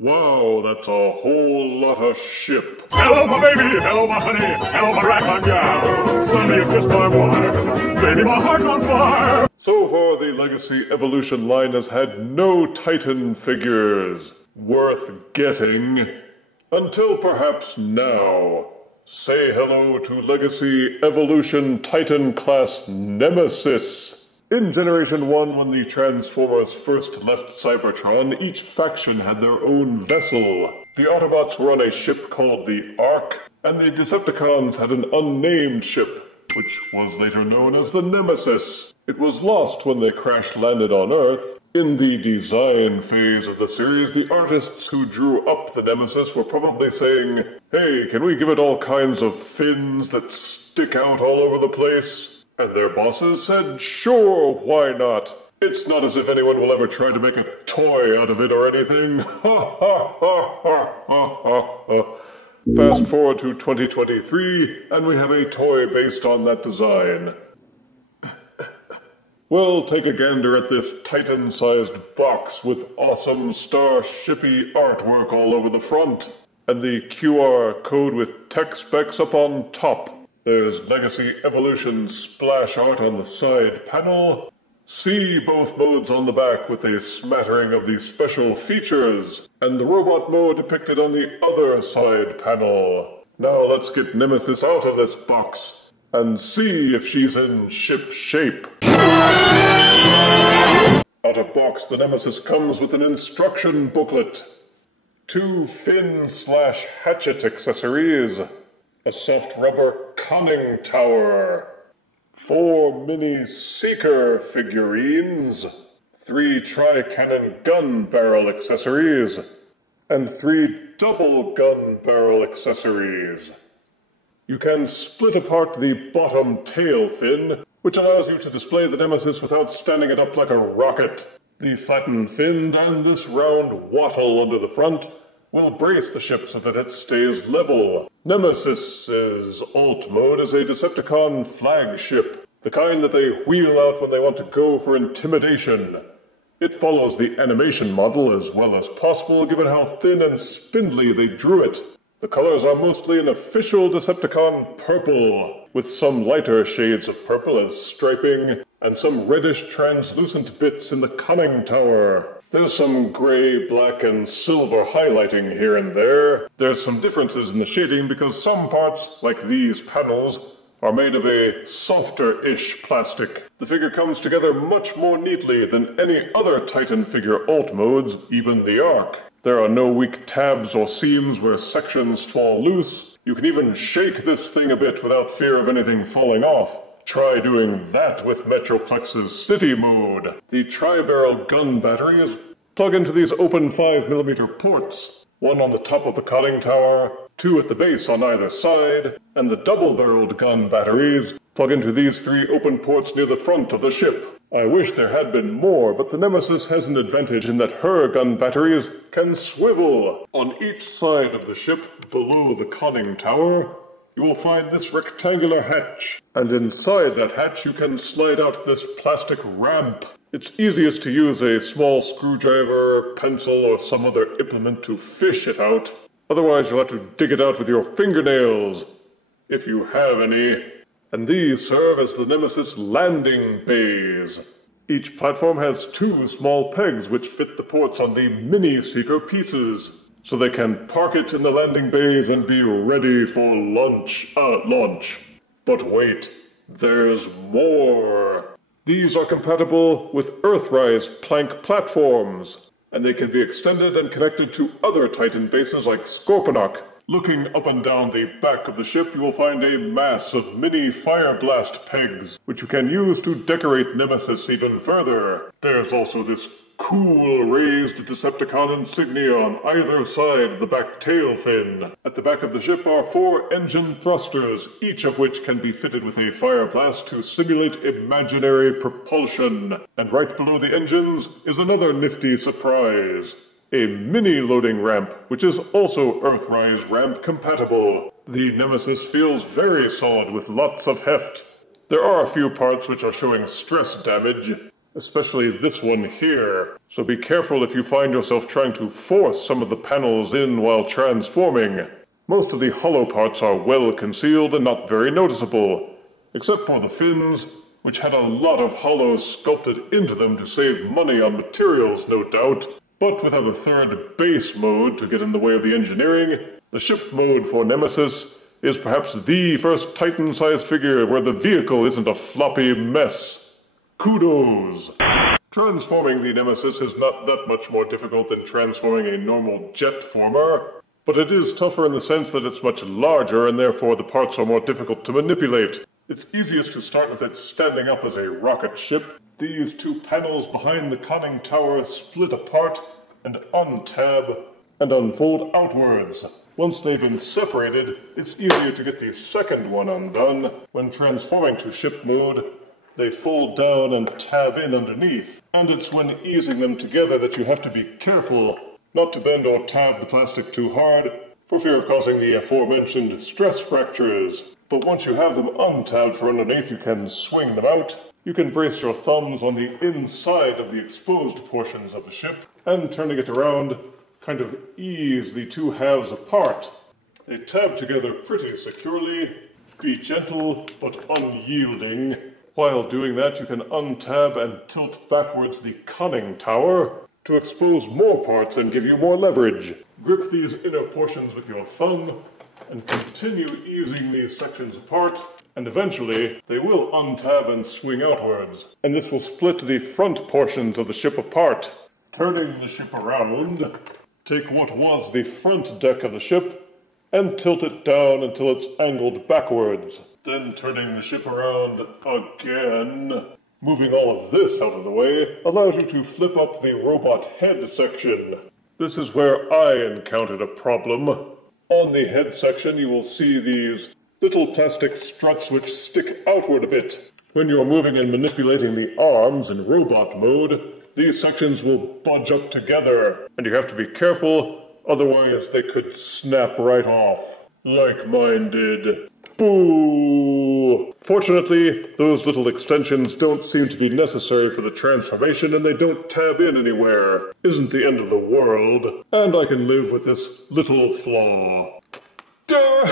Wow, that's a whole lot of ship. Hello, my baby. Hello, my honey. Hello, my ragtime gal. Sonny, you kissed my wife. Baby, my heart's on fire. So far, the Legacy Evolution line has had no Titan figures worth getting. Until perhaps now. Say hello to Legacy Evolution Titan class Nemesis. In Generation 1, when the Transformers first left Cybertron, each faction had their own vessel. The Autobots were on a ship called the Ark, and the Decepticons had an unnamed ship, which was later known as the Nemesis. It was lost when they crash-landed on Earth. In the design phase of the series, the artists who drew up the Nemesis were probably saying, "Hey, can we give it all kinds of fins that stick out all over the place?" And their bosses said, "Sure, why not? It's not as if anyone will ever try to make a toy out of it or anything." Ha ha ha ha ha ha ha. Fast forward to 2023, and we have a toy based on that design. Well, take a gander at this Titan-sized box with awesome starshippy artwork all over the front, and the QR code with tech specs up on top. There's Legacy Evolution splash art on the side panel. See both modes on the back with a smattering of the special features, and the robot mode depicted on the other side panel. Now let's get Nemesis out of this box and see if she's in ship shape. Out of box, the Nemesis comes with an instruction booklet, 2 fin/hatchet accessories, a soft rubber conning tower, 4 mini Seeker figurines, 3 tri-cannon gun barrel accessories, and 3 double gun barrel accessories. You can split apart the bottom tail fin, which allows you to display the Nemesis without standing it up like a rocket. The flattened fin and this round wattle under the front will brace the ship so that it stays level. Nemesis's alt mode is a Decepticon flagship, the kind that they wheel out when they want to go for intimidation. It follows the animation model as well as possible, given how thin and spindly they drew it. The colors are mostly an official Decepticon purple, with some lighter shades of purple as striping, and some reddish translucent bits in the conning tower. There's some gray, black, and silver highlighting here and there. There's some differences in the shading because some parts, like these panels, are made of a softer-ish plastic. The figure comes together much more neatly than any other Titan figure alt modes, even the Ark. There are no weak tabs or seams where sections fall loose. You can even shake this thing a bit without fear of anything falling off. Try doing that with Metroplex's City mode. The tri-barrel gun batteries plug into these open 5mm ports, one on the top of the conning tower, 2 at the base on either side, and the double-barreled gun batteries plug into these 3 open ports near the front of the ship. I wish there had been more, but the Nemesis has an advantage in that her gun batteries can swivel. On each side of the ship, below the conning tower, you will find this rectangular hatch, and inside that hatch you can slide out this plastic ramp. It's easiest to use a small screwdriver, pencil, or some other implement to fish it out. Otherwise you'll have to dig it out with your fingernails, if you have any. And these serve as the Nemesis landing bays. Each platform has 2 small pegs which fit the ports on the mini-Seeker pieces, so they can park it in the landing bays and be ready for launch. But wait, there's more. These are compatible with Earthrise plank platforms, and they can be extended and connected to other Titan bases like Scorponok. Looking up and down the back of the ship, you will find a mass of mini fire blast pegs, which you can use to decorate Nemesis even further. There's also this cool raised Decepticon insignia on either side of the back tail fin. At the back of the ship are 4 engine thrusters, each of which can be fitted with a fire blast to simulate imaginary propulsion. And right below the engines is another nifty surprise. A mini loading ramp, which is also Earthrise ramp compatible. The Nemesis feels very solid with lots of heft. There are a few parts which are showing stress damage, especially this one here. So be careful if you find yourself trying to force some of the panels in while transforming. Most of the hollow parts are well concealed and not very noticeable, except for the fins, which had a lot of hollows sculpted into them to save money on materials, no doubt. But without a third base mode to get in the way of the engineering, the ship mode for Nemesis is perhaps the first Titan-sized figure where the vehicle isn't a floppy mess. Kudos! Transforming the Nemesis is not that much more difficult than transforming a normal jet former, but it is tougher in the sense that it's much larger and therefore the parts are more difficult to manipulate. It's easiest to start with it standing up as a rocket ship. These two panels behind the conning tower split apart and untab and unfold outwards. Once they've been separated, it's easier to get the second one undone. When transforming to ship mode, they fold down and tab in underneath. And it's when easing them together that you have to be careful not to bend or tab the plastic too hard, for fear of causing the aforementioned stress fractures. But once you have them untabbed for underneath, you can swing them out. You can brace your thumbs on the inside of the exposed portions of the ship, and turning it around, kind of ease the two halves apart. They tab together pretty securely. Be gentle but unyielding. While doing that, you can untab and tilt backwards the conning tower to expose more parts and give you more leverage. Grip these inner portions with your thumb and continue easing these sections apart, and eventually they will untab and swing outwards. And this will split the front portions of the ship apart. Turning the ship around, take what was the front deck of the ship and tilt it down until it's angled backwards. Then turning the ship around again, moving all of this out of the way, allows you to flip up the robot head section. This is where I encountered a problem. On the head section you will see these little plastic struts which stick outward a bit. When you're moving and manipulating the arms in robot mode, these sections will budge up together, and you have to be careful, otherwise they could snap right off, like mine did. Boo! Fortunately, those little extensions don't seem to be necessary for the transformation, and they don't tab in anywhere. Isn't the end of the world, and I can live with this little flaw. Why?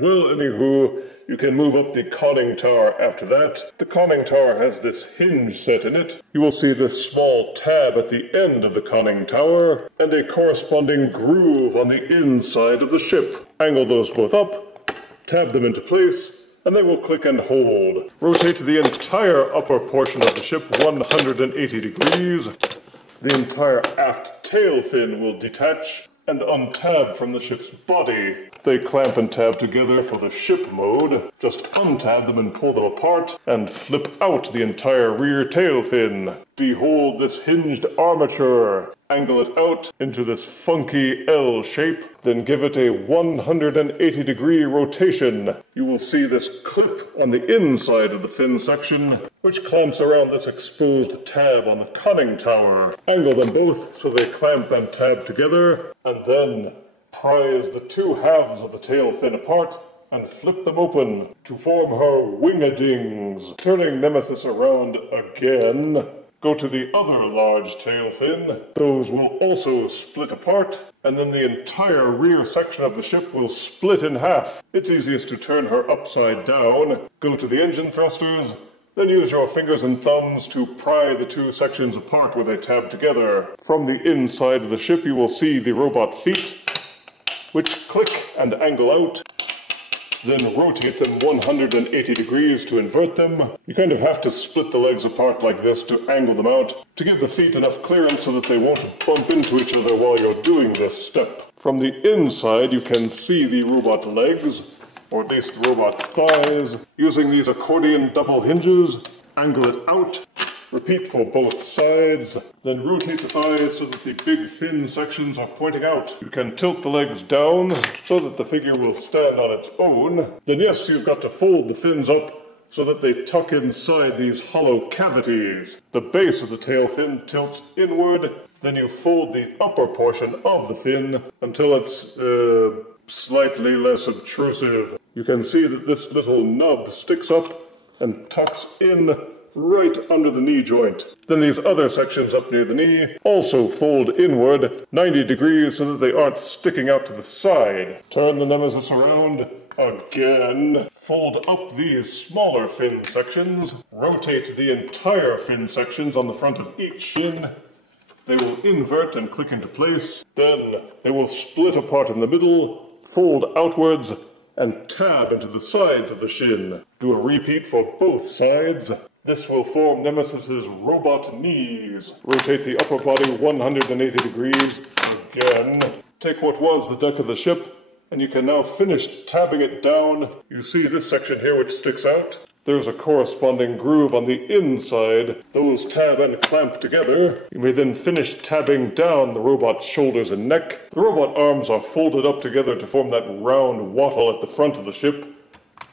Well, anywho, you can move up the conning tower after that. The conning tower has this hinge set in it. You will see this small tab at the end of the conning tower, and a corresponding groove on the inside of the ship. Angle those both up, tab them into place, and they will click and hold. Rotate the entire upper portion of the ship 180 degrees. The entire aft tail fin will detach and untab from the ship's body. They clamp and tab together for the ship mode. Just untab them and pull them apart, and flip out the entire rear tail fin. Behold this hinged armature. Angle it out into this funky L shape, then give it a 180-degree rotation. You will see this clip on the inside of the fin section, which clamps around this exposed tab on the conning tower. Angle them both so they clamp and tab together, and then prise the two halves of the tail fin apart and flip them open to form her wingadings. Turning Nemesis around again, go to the other large tail fin. Those will also split apart, and then the entire rear section of the ship will split in half. It's easiest to turn her upside down. Go to the engine thrusters, then use your fingers and thumbs to pry the two sections apart where they tab together. From the inside of the ship you will see the robot feet, which click and angle out. Then rotate them 180 degrees to invert them. You kind of have to split the legs apart like this to angle them out, to give the feet enough clearance so that they won't bump into each other while you're doing this step. From the inside you can see the robot legs, or at least the robot thighs. Using these accordion double hinges, angle it out. Repeat for both sides, then rotate the thighs so that the big fin sections are pointing out. You can tilt the legs down so that the figure will stand on its own. Then yes, you've got to fold the fins up so that they tuck inside these hollow cavities. The base of the tail fin tilts inward, then you fold the upper portion of the fin until it's slightly less obtrusive. You can see that this little nub sticks up and tucks in right under the knee joint. Then these other sections up near the knee also fold inward 90 degrees so that they aren't sticking out to the side. Turn the Nemesis around again. Fold up these smaller fin sections. Rotate the entire fin sections on the front of each shin. They will invert and click into place. Then they will split apart in the middle, fold outwards, and tab into the sides of the shin. Do a repeat for both sides. This will form Nemesis's robot knees. Rotate the upper body 180 degrees. Again. Take what was the deck of the ship, and you can now finish tabbing it down. You see this section here which sticks out? There's a corresponding groove on the inside. Those tab and clamp together. You may then finish tabbing down the robot's shoulders and neck. The robot arms are folded up together to form that round wattle at the front of the ship.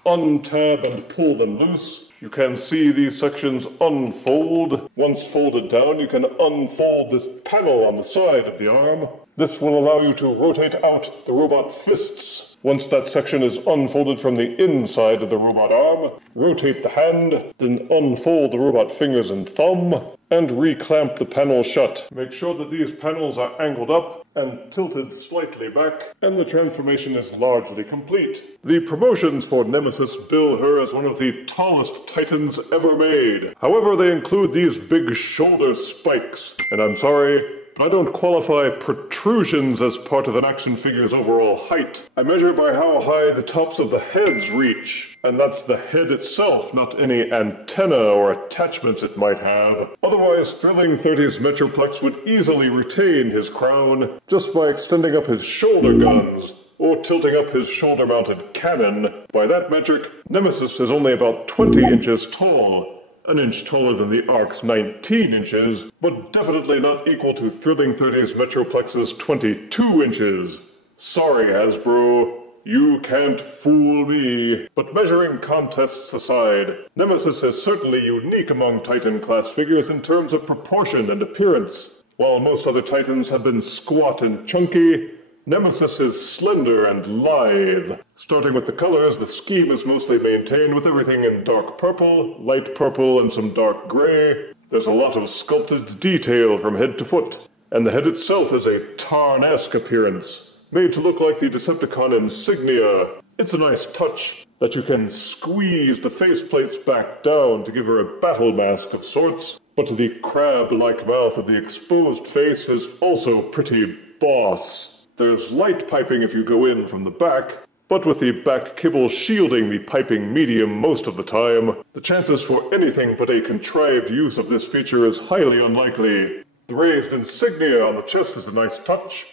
Untab and pull them loose. You can see these sections unfold. Once folded down, you can unfold this panel on the side of the arm. This will allow you to rotate out the robot fists. Once that section is unfolded from the inside of the robot arm, rotate the hand, then unfold the robot fingers and thumb, and reclamp the panel shut. Make sure that these panels are angled up and tilted slightly back, and the transformation is largely complete. The promotions for Nemesis bill her as one of the tallest titans ever made. However, they include these big shoulder spikes, and I'm sorry, but I don't qualify protrusions as part of an action figure's overall height. I measure by how high the tops of the heads reach, and that's the head itself, not any antenna or attachments it might have. Otherwise, Thrilling 30's Metroplex would easily retain his crown just by extending up his shoulder guns, or tilting up his shoulder-mounted cannon. By that metric, Nemesis is only about 20 inches tall. An inch taller than the Ark's 19 inches, but definitely not equal to Thrilling 30's Metroplex's 22 inches. Sorry, Hasbro, you can't fool me. But measuring contests aside, Nemesis is certainly unique among Titan-class figures in terms of proportion and appearance. While most other Titans have been squat and chunky, Nemesis is slender and lithe. Starting with the colors, the scheme is mostly maintained with everything in dark purple, light purple, and some dark gray. There's a lot of sculpted detail from head to foot, and the head itself is a Tarn-esque appearance, made to look like the Decepticon insignia. It's a nice touch that you can squeeze the faceplates back down to give her a battle mask of sorts, but the crab-like mouth of the exposed face is also pretty boss. There's light piping if you go in from the back, but with the back kibble shielding the piping medium most of the time, the chances for anything but a contrived use of this feature is highly unlikely. The raised insignia on the chest is a nice touch,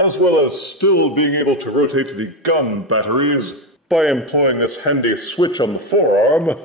as well as still being able to rotate the gun batteries. By employing this handy switch on the forearm,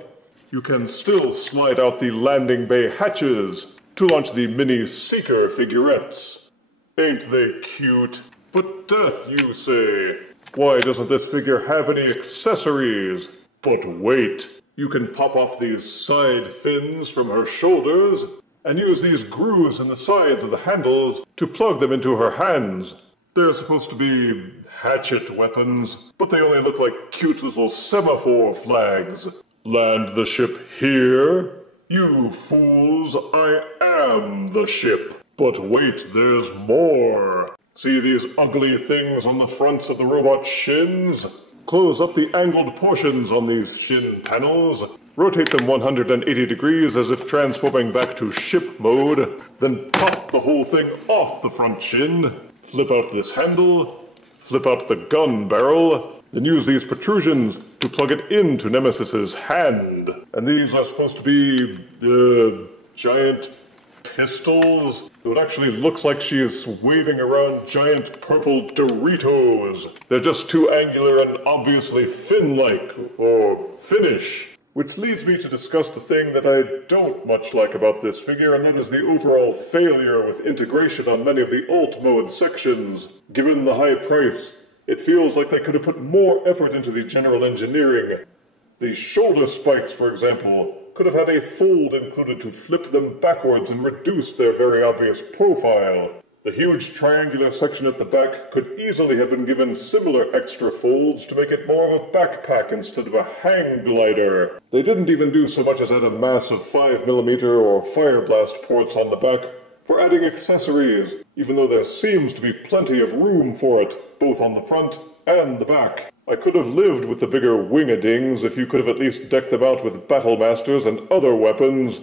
you can still slide out the landing bay hatches to launch the mini Seeker figurettes. Ain't they cute? But death, you say? Why doesn't this figure have any accessories? But wait, you can pop off these side fins from her shoulders and use these grooves in the sides of the handles to plug them into her hands. They're supposed to be hatchet weapons, but they only look like cute little semaphore flags. Land the ship here? You fools, I am the ship. But wait, there's more. See these ugly things on the fronts of the robot's shins? Close up the angled portions on these shin panels. Rotate them 180 degrees as if transforming back to ship mode. Then pop the whole thing off the front shin. Flip out this handle. Flip out the gun barrel. Then use these protrusions to plug it into Nemesis's hand. And these are supposed to be, giant pistols. It actually looks like she is waving around giant purple Doritos. They're just too angular and obviously fin-like, or finish. Which leads me to discuss the thing that I don't much like about this figure, and that is the overall failure with integration on many of the alt mode sections. Given the high price, it feels like they could have put more effort into the general engineering. The shoulder spikes, for example, could have had a fold included to flip them backwards and reduce their very obvious profile. The huge triangular section at the back could easily have been given similar extra folds to make it more of a backpack instead of a hang glider. They didn't even do so much as add a mass of 5mm or fire blast ports on the back for adding accessories, even though there seems to be plenty of room for it, both on the front and the back. I could have lived with the bigger wing-a-dings if you could have at least decked them out with battle masters and other weapons.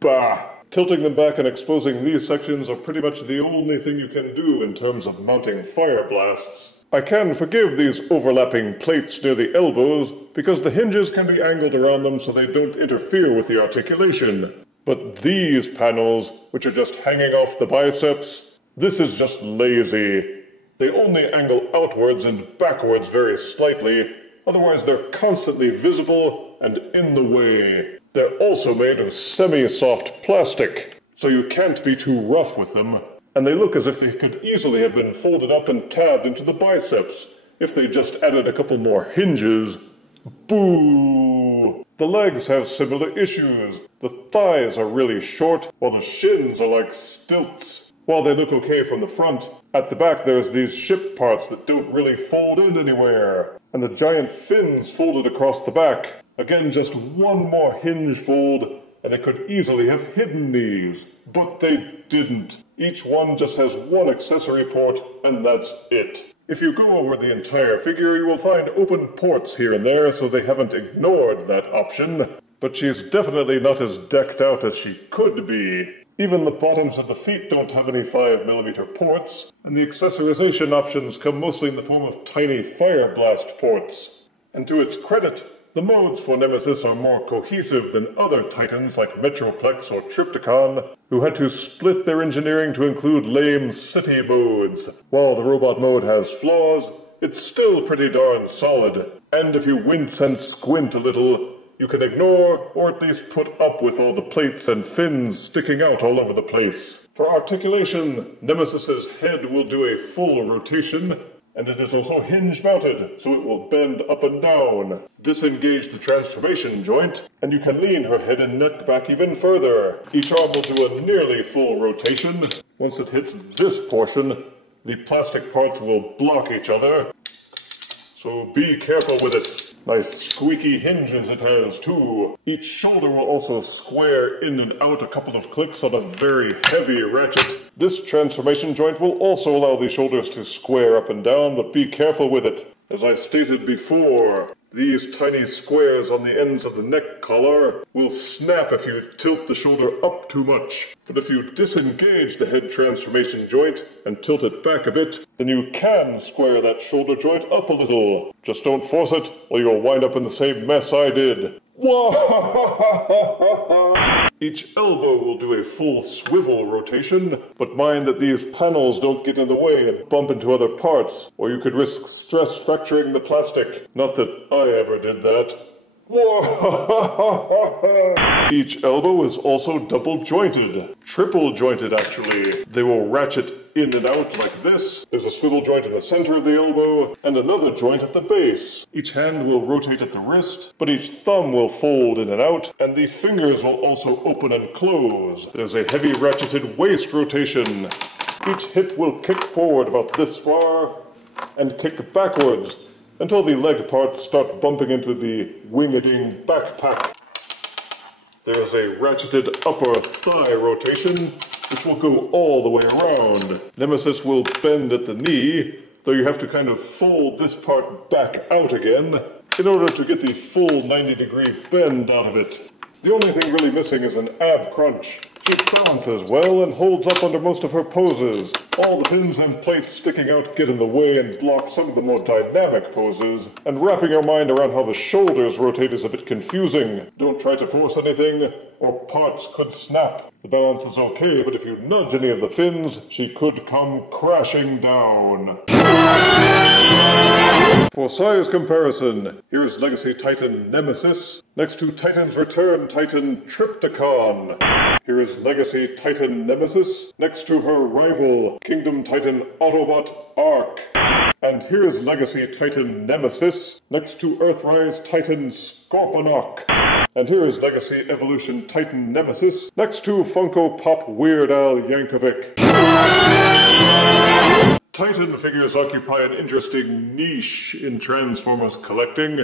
Bah! Tilting them back and exposing these sections are pretty much the only thing you can do in terms of mounting fire blasts. I can forgive these overlapping plates near the elbows because the hinges can be angled around them so they don't interfere with the articulation. But these panels, which are just hanging off the biceps, this is just lazy. They only angle outwards and backwards very slightly, otherwise they're constantly visible and in the way. They're also made of semi-soft plastic, so you can't be too rough with them, and they look as if they could easily have been folded up and tabbed into the biceps if they just added a couple more hinges. Boo! The legs have similar issues. The thighs are really short, while the shins are like stilts. While they look okay from the front, at the back there's these ship parts that don't really fold in anywhere, and the giant fins folded across the back. Again, just one more hinge fold, and they could easily have hidden these, but they didn't. Each one just has one accessory port, and that's it. If you go over the entire figure, you will find open ports here and there, so they haven't ignored that option. But she's definitely not as decked out as she could be. Even the bottoms of the feet don't have any 5mm ports, and the accessorization options come mostly in the form of tiny fire blast ports. And to its credit, the modes for Nemesis are more cohesive than other titans like Metroplex or Trypticon, who had to split their engineering to include lame city modes. While the robot mode has flaws, it's still pretty darn solid, and if you wince and squint a little, you can ignore or at least put up with all the plates and fins sticking out all over the place. For articulation, Nemesis's head will do a full rotation, and it is also hinge mounted, so it will bend up and down. Disengage the transformation joint, and you can lean her head and neck back even further. Each arm will do a nearly full rotation. Once it hits this portion, the plastic parts will block each other, so be careful with it. Nice squeaky hinges it has too. Each shoulder will also square in and out a couple of clicks on a very heavy ratchet. This transformation joint will also allow the shoulders to square up and down, but be careful with it. As I stated before, these tiny squares on the ends of the neck collar will snap if you tilt the shoulder up too much. But if you disengage the head transformation joint and tilt it back a bit, then you can square that shoulder joint up a little. Just don't force it, or you'll wind up in the same mess I did. Each elbow will do a full swivel rotation, but mind that these panels don't get in the way and bump into other parts, or you could risk stress fracturing the plastic. Not that I ever did that. Each elbow is also double jointed. Triple jointed, actually. They will ratchet in and out like this. There's a swivel joint in the center of the elbow, and another joint at the base. Each hand will rotate at the wrist, but each thumb will fold in and out, and the fingers will also open and close. There's a heavy ratcheted waist rotation. Each hip will kick forward about this far, and kick backwards, until the leg parts start bumping into the wing-a-ding backpack. There's a ratcheted upper thigh rotation, which will go all the way around. Nemesis will bend at the knee, though you have to kind of fold this part back out again in order to get the full 90-degree bend out of it. The only thing really missing is an ab crunch. She balances well and holds up under most of her poses. All the pins and plates sticking out get in the way and block some of the more dynamic poses, and wrapping your mind around how the shoulders rotate is a bit confusing. Don't try to force anything, or parts could snap. The balance is okay, but if you nudge any of the fins, she could come crashing down. For size comparison, here's Legacy Titan Nemesis, next to Titan's Return Titan Trypticon. Here is Legacy Titan Nemesis, next to her rival, Kingdom Titan Autobot Arc. And here's Legacy Titan Nemesis, next to Earthrise Titan Scorponok. And here's Legacy Evolution Titan Nemesis, next to Funko Pop Weird Al Yankovic. Titan figures occupy an interesting niche in Transformers collecting.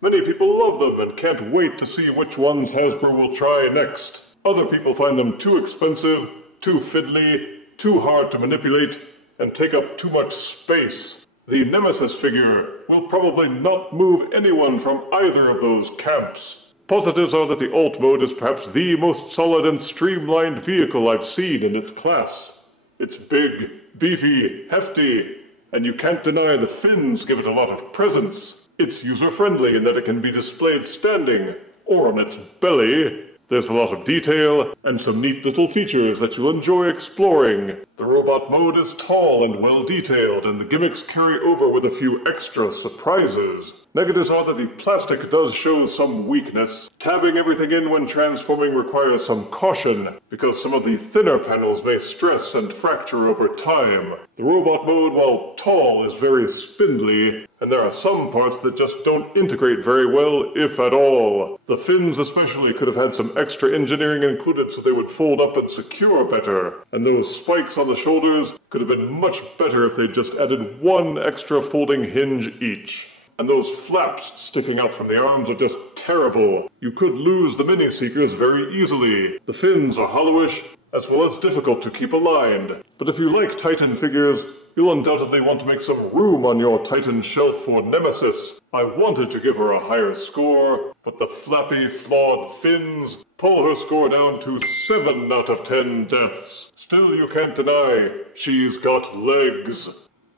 Many people love them and can't wait to see which ones Hasbro will try next. Other people find them too expensive, too fiddly, too hard to manipulate, and take up too much space. The Nemesis figure will probably not move anyone from either of those camps. Positives are that the Alt Mode is perhaps the most solid and streamlined vehicle I've seen in its class. It's big, beefy, hefty, and you can't deny the fins give it a lot of presence. It's user-friendly in that it can be displayed standing, or on its belly. There's a lot of detail, and some neat little features that you'll enjoy exploring. The robot mode is tall and well-detailed, and the gimmicks carry over with a few extra surprises. Negatives are that the plastic does show some weakness. Tabbing everything in when transforming requires some caution, because some of the thinner panels may stress and fracture over time. The robot mode, while tall, is very spindly, and there are some parts that just don't integrate very well, if at all. The fins especially could have had some extra engineering included so they would fold up and secure better, and those spikes on the shoulders could have been much better if they'd just added one extra folding hinge each. And those flaps sticking out from the arms are just terrible. You could lose the mini-seekers very easily. The fins are hollowish, as well as difficult to keep aligned. But if you like Titan figures, you'll undoubtedly want to make some room on your Titan shelf for Nemesis. I wanted to give her a higher score, but the flappy, flawed fins pull her score down to 7 out of 10 deaths. Still, you can't deny she's got legs.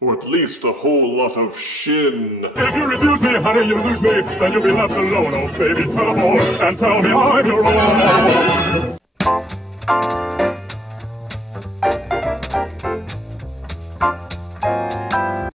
Or at least a whole lot of shin. If you refuse me, honey, you lose me, then you'll be left alone, oh baby, tell more, and tell me I'm your own.